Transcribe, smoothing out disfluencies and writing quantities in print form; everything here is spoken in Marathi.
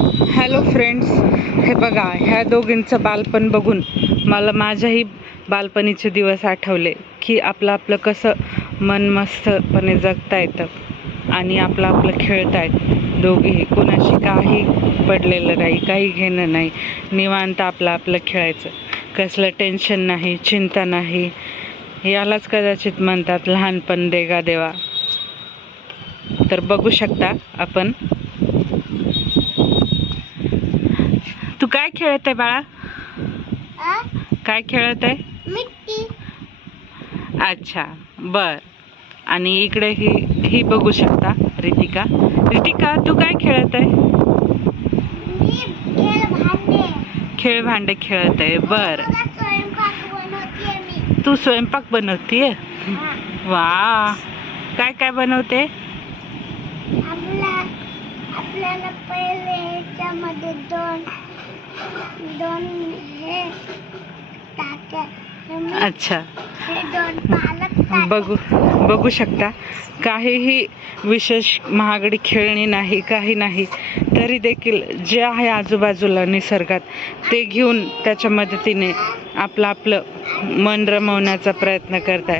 हॅलो फ्रेंड्स, हे बघा, ह्या दोघींचं बालपण बघून मला माझ्याही बालपणीचे दिवस आठवले की आपलं कसं मन मस्तपणे जगता येतं आणि आपलं खेळतायत दोघेही. कोणाशी काही पडलेलं नाही, काही घेणं नाही, निवांत आपलं खेळायचं. कसलं टेन्शन नाही, चिंता नाही. यालाच कदाचित म्हणतात लहानपण देगा देवा. तर बघू शकता आपण. तू काय खेळत आहे बाळा? काय खेळत आहे? मिट्टी. अच्छा, बर. आणि इकडे ही बघू शकता रितिका. रितिका, तू काय खेळत आहे? खेळ भांडे खेळत आहे. बर. तू स्वयंपाक बनवतीये? वा, काय काय बनवते? आपल्याला पहिले याच्यामध्ये दोन हे टाक्या. अच्छा, हे दोन पालक बघू शकता. काहीही विशेष महागडी खेळणी नाही, काही नाही, तरी देखील जे आहे आजूबाजूला निसर्गात ते घेऊन त्याच्या मदतीने आपलं मन रमवण्याचा प्रयत्न करताय.